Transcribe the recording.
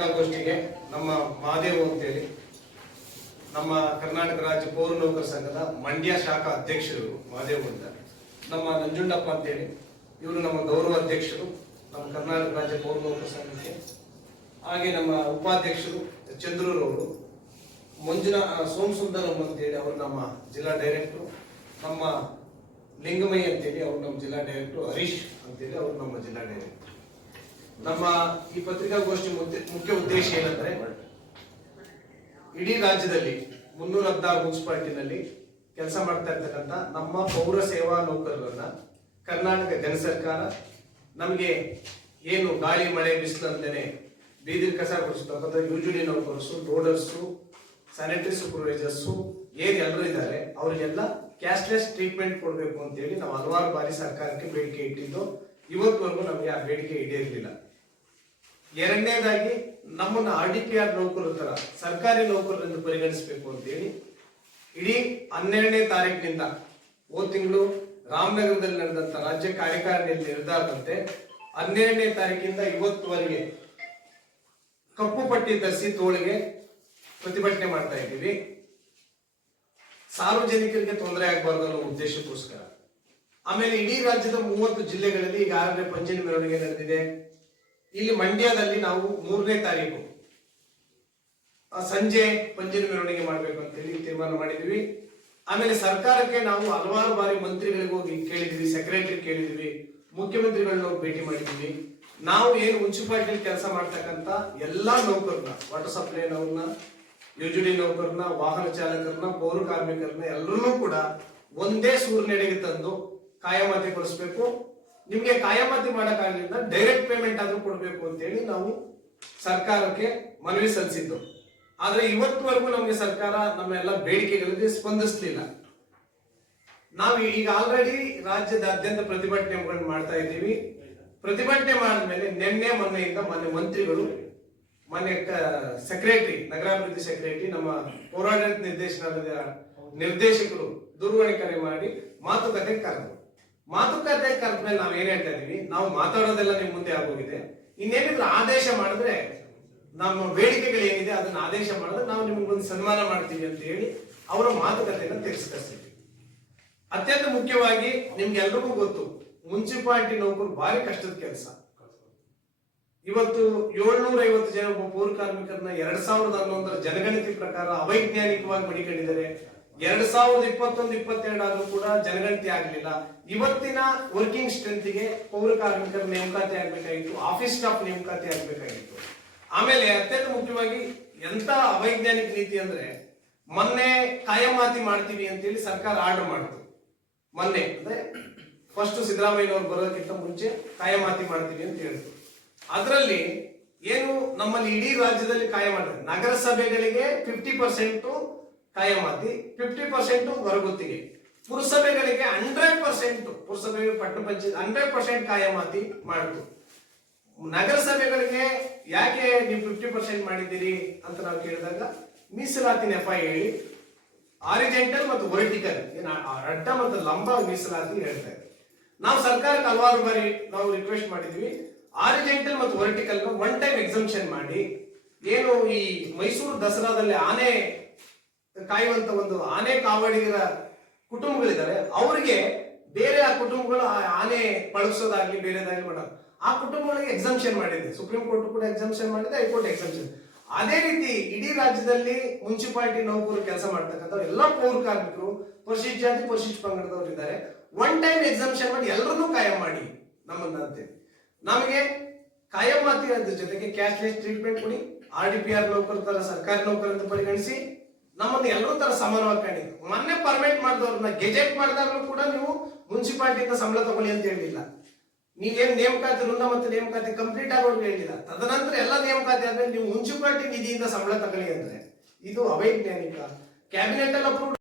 ಪತ್ರಿಕಾಗೋಷ್ಠಿಗೆ ನಮ್ಮ ಮಹಾದೇವು ಅಂತೇಳಿ ನಮ್ಮ ಕರ್ನಾಟಕ ರಾಜ್ಯ ಪೌರ ನೌಕರ ಸಂಘದ ಮಂಡ್ಯ ಶಾಖಾ ಅಧ್ಯಕ್ಷರು ಮಹಾದೇವ್ ಅಂತ. ನಮ್ಮ ನಂಜುಂಡಪ್ಪ ಅಂತೇಳಿ ಇವರು ನಮ್ಮ ಗೌರವ ಅಧ್ಯಕ್ಷರು, ನಮ್ಮ ಕರ್ನಾಟಕ ರಾಜ್ಯ ಪೌರ ನೌಕರ ಸಂಘಕ್ಕೆ. ಹಾಗೆ ನಮ್ಮ ಉಪಾಧ್ಯಕ್ಷರು ಚಂದ್ರರವರು, ಮಂಜುನಾ ಸೋಮ್ ಸುಂದರಂ ಅಂತೇಳಿ ಅವರು ನಮ್ಮ ಜಿಲ್ಲಾ ಡೈರೆಕ್ಟ್ರು, ನಮ್ಮ ಲಿಂಗಮಯ್ಯ ಅಂತೇಳಿ ಅವರು ನಮ್ಮ ಜಿಲ್ಲಾ ಡೈರೆಕ್ಟ್ರು, ಹರೀಶ್ ಅಂತೇಳಿ ಅವರು ನಮ್ಮ ಜಿಲ್ಲಾ ಡೈರೆಕ್ಟರ್. ನಮ್ಮ ಈ ಪತ್ರಿಕಾಗೋಷ್ಠಿ ಮುಖ್ಯ ಉದ್ದೇಶ ಏನಂದ್ರೆ, ಇಡೀ ರಾಜ್ಯದಲ್ಲಿ ಮುನ್ನೂರ ಹದಿನಾರು ಮುನ್ಸಿಪಾಲಿಟಿನಲ್ಲಿ ಕೆಲಸ ಮಾಡ್ತಾ ಇರ್ತಕ್ಕಂಥ ನಮ್ಮ ಪೌರ ಸೇವಾ ನೌಕರರನ್ನ ಕರ್ನಾಟಕ ಜನ ಸರ್ಕಾರ ನಮಗೆ ಏನು ಗಾಳಿ, ಮಳೆ, ಬಿಸಿಲು ಅಂತೇನೆ ಕಸ ಕಸ ಕೊಡಿಸ್ತಕ್ಕಂಥ ಯೂಜುಲಿ ನೌಕರಸು ರೋಡರ್ಸು ಸ್ಯಾನಿಟರಿ ಸೂಪರ್ವೈಸರ್ಸು ಏನ್ ಎಲ್ಲರೂ ಇದ್ದಾರೆ, ಅವರಿಗೆಲ್ಲ ಕ್ಯಾಶ್ಲೆಸ್ ಟ್ರೀಟ್ಮೆಂಟ್ ಕೊಡಬೇಕು ಅಂತೇಳಿ ನಾವು ಹಲವಾರು ಬಾರಿ ಸರ್ಕಾರಕ್ಕೆ ಬೇಡಿಕೆ ಇಟ್ಟಿದ್ದು. ಇವತ್ತವರೆಗೂ ನಮಗೆ ಆ ಬೇಡಿಕೆ ಈಡೇರಲಿಲ್ಲ. ಎರಡನೇದಾಗಿ ನಮ್ಮನ್ನ ಆರ್ ಡಿ ಪಿ ಆರ್ ನೌಕರರ ಸರ್ಕಾರಿ ನೌಕರರೆಂದು ಪರಿಗಣಿಸಬೇಕು ಅಂತೇಳಿ ಇಡೀ ಹನ್ನೆರಡನೇ ತಾರೀಕಿನಿಂದ ಹೋದ ತಿಂಗಳು ರಾಮನಗರದಲ್ಲಿ ನಡೆದಂತ ರಾಜ್ಯ ಕಾರ್ಯಕಾರಿಣಿಯಲ್ಲಿ ನಿರ್ಧಾರದಂತೆ ಹನ್ನೆರಡನೇ ತಾರೀಕಿಂದ ಇವತ್ತುವರೆಗೆ ಕಪ್ಪು ಪಟ್ಟಿ ಧರಿಸಿ ತೋಳಿಗೆ ಪ್ರತಿಭಟನೆ ಮಾಡ್ತಾ ಇದ್ದೀವಿ. ಸಾರ್ವಜನಿಕರಿಗೆ ತೊಂದರೆ ಆಗಬಾರ್ದು ಅನ್ನೋ ಉದ್ದೇಶಕ್ಕೋಸ್ಕರ. ಆಮೇಲೆ ಇಡೀ ರಾಜ್ಯದ ಮೂವತ್ತು ಜಿಲ್ಲೆಗಳಲ್ಲಿ ಈಗಾಗಲೇ ಪಂಚಮಿ ಮೆರವಣಿಗೆ ನಡೆದಿದೆ. ಇಲ್ಲಿ ಮಂಡ್ಯದಲ್ಲಿ ನಾವು ಮೂರನೇ ತಾರೀಕು ಸಂಜೆ ಪಂಜಿನ ಮೆರವಣಿಗೆ ಮಾಡಬೇಕು ಅಂತ ಹೇಳಿ ತೀರ್ಮಾನ ಮಾಡಿದ್ವಿ ಆಮೇಲೆ ಸರ್ಕಾರಕ್ಕೆ ನಾವು ಹಲವಾರು ಬಾರಿ ಮಂತ್ರಿಗಳಿಗೆ ಹೋಗಿ ಕೇಳಿದ್ವಿ ಸೆಕ್ರೆಟರಿ ಕೇಳಿದ್ವಿ ಮುಖ್ಯಮಂತ್ರಿಗಳನ್ನ ಭೇಟಿ ಮಾಡಿದ್ವಿ ನಾವು ಏನು ಮುನ್ಸಿಪಾಲಿಟಿ ಕೆಲಸ ಮಾಡ್ತಕ್ಕಂತ ಎಲ್ಲಾ ನೌಕರನ್ನ, ವಾಟರ್ ಸಪ್ಲೈನವ್ರನ್ನ ಯುಜುಡಿ ನೌಕರನ್ನ, ವಾಹನ ಚಾಲಕರನ್ನ, ಪೌರ ಕಾರ್ಮಿಕರನ್ನ ಎಲ್ಲರನ್ನೂ ಕೂಡ ಒಂದೇ ಸೂರ್ಯನೆಡೆಗೆ ತಂದು ಕಾಯಮಾತಿ ಕೊಡಿಸ್ಬೇಕು ನಿಮ್ಗೆ ಕಾಯಮಾತಿ ಮಾಡೋಕ್ಕಾಗಲಿಲ್ಲ ಡೈರೆಕ್ಟ್ ಪೇಮೆಂಟ್ ಆದರೂ ಕೊಡಬೇಕು ಅಂತೇಳಿ ನಾವು ಸರ್ಕಾರಕ್ಕೆ ಮನವಿ ಸಲ್ಲಿಸಿದ್ದು. ಆದರೆ ಇವತ್ತುವರೆಗೂ ನಮಗೆ ಸರ್ಕಾರ ನಮ್ಮ ಎಲ್ಲ ಬೇಡಿಕೆಗಳಿಗೆ ಸ್ಪಂದಿಸಲಿಲ್ಲ. ನಾವು ಈಗ ಆಲ್ರೆಡಿ ರಾಜ್ಯದಾದ್ಯಂತ ಪ್ರತಿಭಟನೆಗಳನ್ನು ಮಾಡ್ತಾ ಇದ್ದೀವಿ. ಪ್ರತಿಭಟನೆ ಮಾಡಿದ್ಮೇಲೆ ನಿನ್ನೆ, ಮೊನ್ನೆಯಿಂದ ಮೊನ್ನೆ ಮಂತ್ರಿಗಳು, ಮೊನ್ನೆ ಸೆಕ್ರೆಟರಿ ನಗರಾಭಿವೃದ್ಧಿ ಸೆಕ್ರೆಟರಿ ನಮ್ಮ ಪೌರಾಡಳಿತ ನಿರ್ದೇಶನಾಲಯದ ನಿರ್ದೇಶಕರು ದೂರವಾಣಿ ಕರೆ ಮಾಡಿ ಮಾತುಕತೆ ಕರೆದ್ರು. ಮಾತುಕತೆ ಕರೆದ ಮೇಲೆ ನಾವು ಏನ್ ಹೇಳ್ತಾ ಇದೀವಿ? ನಾವು ಮಾತಾಡೋದೆಲ್ಲ ನಿಮ್ ಮುಂದೆ ಆಗೋಗಿದೆ. ಇನ್ನೇನಿದ್ರು ಆದೇಶ ಮಾಡಿದ್ರೆ ನಮ್ಮ ಬೇಡಿಕೆಗಳು ಏನಿದೆ ಅದನ್ನ ಆದೇಶ ಮಾಡಿದ್ರೆ ನಾವು ನಿಮ್ಗೊಂದು ಸನ್ಮಾನ ಮಾಡ್ತೀವಿ ಅಂತ ಹೇಳಿ ಅವರ ಮಾತುಕತೆಯನ್ನು ತಿಳಿಸ್ಕರಿಸ್ತೀವಿ ಅತ್ಯಂತ ಮುಖ್ಯವಾಗಿ ನಿಮ್ಗೆಲ್ರಿಗೂ ಗೊತ್ತು, ಮುನ್ಸಿಪಾಲಿಟಿ ನೌಕರು ಭಾರಿ ಕಷ್ಟದ ಕೆಲಸ. ಇವತ್ತು ಏಳ್ನೂರ ಐವತ್ತು ಜನ ಒಬ್ಬ ಪೌರ ಕಾರ್ಮಿಕರನ್ನ ಎರಡ್ ಸಾವಿರದ ಹನ್ನೊಂದರ ಜನಗಣತಿ ಪ್ರಕಾರ ಅವೈಜ್ಞಾನಿಕವಾಗಿ ಮಡಿಕೊಂಡಿದ್ದಾರೆ. ಎರಡ್ ಸಾವಿರದ ಇಪ್ಪತ್ತೊಂದು ಇಪ್ಪತ್ತೆರಡು ಆದ್ರೂ ಕೂಡ ಜನಗಣತಿ ಆಗಲಿಲ್ಲ. ಇವತ್ತಿನ ವರ್ಕಿಂಗ್ ಸ್ಟ್ರೆಂತ್ಗೆ ಪೌರ ಕಾರ್ಮಿಕರ ನೇಮಕಾತಿ ಆಗಬೇಕಾಗಿತ್ತು ಆಫೀಸ್ ಸ್ಟಾಫ್ ನೇಮಕಾತಿ ಆಗಬೇಕಾಗಿತ್ತು. ಆಮೇಲೆ ಅತ್ಯಂತ ಮುಖ್ಯವಾಗಿ ಎಂತ ಅವೈಜ್ಞಾನಿಕ ನೀತಿ ಅಂದ್ರೆ, ಮೊನ್ನೆ ಕಾಯಮಾತಿ ಮಾಡ್ತೀವಿ ಅಂತೇಳಿ ಸರ್ಕಾರ ಆರ್ಡರ್ ಮಾಡಿತು. ಮೊನ್ನೆ, ಅಂದ್ರೆ ಫಸ್ಟ್ ಸಿದ್ದರಾಮಯ್ಯನವ್ರು ಬರೋದಕ್ಕಿಂತ ಮುಂಚೆ ಕಾಯಮಾತಿ ಮಾಡ್ತೀವಿ ಅಂತ ಹೇಳಿದ್ರು. ಅದರಲ್ಲಿ ಏನು ನಮ್ಮಲ್ಲಿ ಇಡೀ ರಾಜ್ಯದಲ್ಲಿ ಕಾಯಮಾತಿ ನಗರಸಭೆಗಳಿಗೆ ಫಿಫ್ಟಿ ಪರ್ಸೆಂಟ್ ಕಾಯಮಾತಿ ಫಿಫ್ಟಿ ಪರ್ಸೆಂಟ್ ಹೊರಗುತ್ತಿಗೆ. ಪುರಸಭೆಗಳಿಗೆ ಹಂಡ್ರೆಡ್ ಪರ್ಸೆಂಟ್ ಪುರಸಭೆ ಪಟ್ಟಣ ಪಂಚಾಯತ್ ಹಂಡ್ರೆಡ್ ಪರ್ಸೆಂಟ್ ಕಾಯಮಾತಿ ಮಾಡಿತು ನಗರಸಭೆಗಳಿಗೆ ಯಾಕೆ ನೀವು ಫಿಫ್ಟಿ ಪರ್ಸೆಂಟ್ ಮಾಡಿದ್ದೀರಿ ಅಂತ ನಾವು ಕೇಳಿದಾಗ ಮೀಸಲಾತಿ ನೆಪ ಹೇಳಿ ಆರಿಜೆಂಟಲ್ ಮತ್ತು ವರ್ಟಿಕಲ್ ಅಡ್ಡ ಮತ್ತು ಲಂಬ ಮೀಸಲಾತಿ ಹೇಳ್ತಾ ಇದೆ ನಾವು ಸರ್ಕಾರಕ್ಕೆ ಹಲವಾರು ಬಾರಿ ನಾವು ರಿಕ್ವೆಸ್ಟ್ ಮಾಡಿದ್ವಿ ಆರಿಜೆಂಟಲ್ ಮತ್ತು ವರ್ಟಿಕಲ್ ಒನ್ ಟೈಮ್ ಎಕ್ಸಂಪ್ಷನ್ ಮಾಡಿ, ಏನು ಈ ಮೈಸೂರು ದಸರಾದಲ್ಲಿ ಆನೆ ಕಾಯುವಂತ ಒಂದು ಆನೆ ಕಾವಡಿಗರ ಕುಟುಂಬಗಳಿದ್ದಾರೆ. ಅವರಿಗೆ ಬೇರೆ ಆ ಕುಟುಂಬಗಳು ಆನೆ ಬಳಸೋದಾಗ್ಲಿ, ಬೇರೆದಾಗ್ಲಿ ಮಾಡೋದು ಆ ಕುಟುಂಬಗಳಿಗೆ ಎಕ್ಸಾಮ್ಷನ್ ಮಾಡಿದೆ. ಸುಪ್ರೀಂ ಕೋರ್ಟ್ ಕೂಡ ಎಕ್ಸಾಮ್ಷನ್ ಮಾಡಿದೆ ಹೈಕೋರ್ಟ್ ಎಕ್ಸಾಮ್ಷನ್ ಅದೇ ರೀತಿ ಇಡೀ ರಾಜ್ಯದಲ್ಲಿ ಮುನ್ಸಿಪಾಲಿಟಿ ನೌಕರರು ಕೆಲಸ ಮಾಡ್ತಕ್ಕಂಥ ಎಲ್ಲ ಪೌರ ಕಾರ್ಮಿಕರು, ಪರಿಶಿಷ್ಟ ಜಾತಿ, ಪರಿಶಿಷ್ಟ ಪಂಗಡದವರು ಇದ್ದಾರೆ. ಒನ್ ಟೈಮ್ ಎಕ್ಸಾಮ್ಷನ್ ಮಾಡಿ ಎಲ್ಲರನ್ನೂ ಕಾಯಂ ಮಾಡಿ, ನಮ್ಮನ್ನ ಅಂತೇಳಿ ನಮಗೆ ಕಾಯಂ ಮಾತಿ ಅದ್ರ ಜೊತೆಗೆ ಕ್ಯಾಶ್ಲೆಸ್ ಟ್ರೀಟ್ಮೆಂಟ್ ಕೊಡಿ. ಆರ್ ಡಿ ಪಿ ಆರ್ ನೌಕರ ಸರ್ಕಾರಿ ಸರ್ಕಾರಿ ನೌಕರಂತ ಪರಿಗಣಿಸಿ ನಮ್ಮನ್ನ ಎಲ್ಲರೂ ತರ ಸಮಾನವಾಗಿ ಕಾಣಿದ್ರು ಮೊನ್ನೆ ಪರ್ಮಿಟ್ ಮಾಡಿದವ್ರನ್ನ ಗೆಜೆಟ್ ಮಾಡಿದಾಗಲೂ ಕೂಡ ನೀವು ಮುನ್ಸಿಪಾಲಿಟಿಯಿಂದ ಸಂಬಳ ತಗೊಳ್ಳಿ ಅಂತ ಹೇಳಿಲ್ಲ. ನೀವೇನ್ ನೇಮಕಾತಿ ವೃಂದ ಮತ್ತು ನೇಮಕಾತಿ ಕಂಪ್ಲೀಟ್ ಆಗೋದು ಹೇಳಿಲ್ಲ. ತದನಂತರ ಎಲ್ಲ ನೇಮಕಾತಿ ಆದ್ಮೇಲೆ ನೀವು ಮುನ್ಸಿಪಾಲಿಟಿ ನಿಧಿಯಿಂದ ಸಂಬಳ ತಗೊಳ್ಳಿ ಅಂದ್ರೆ ಇದು ಅವೈಜ್ಞಾನಿಕ. ಕ್ಯಾಬಿನೆಟ್ ಅಲ್ಲಿ ಅಪ್ರೂವ್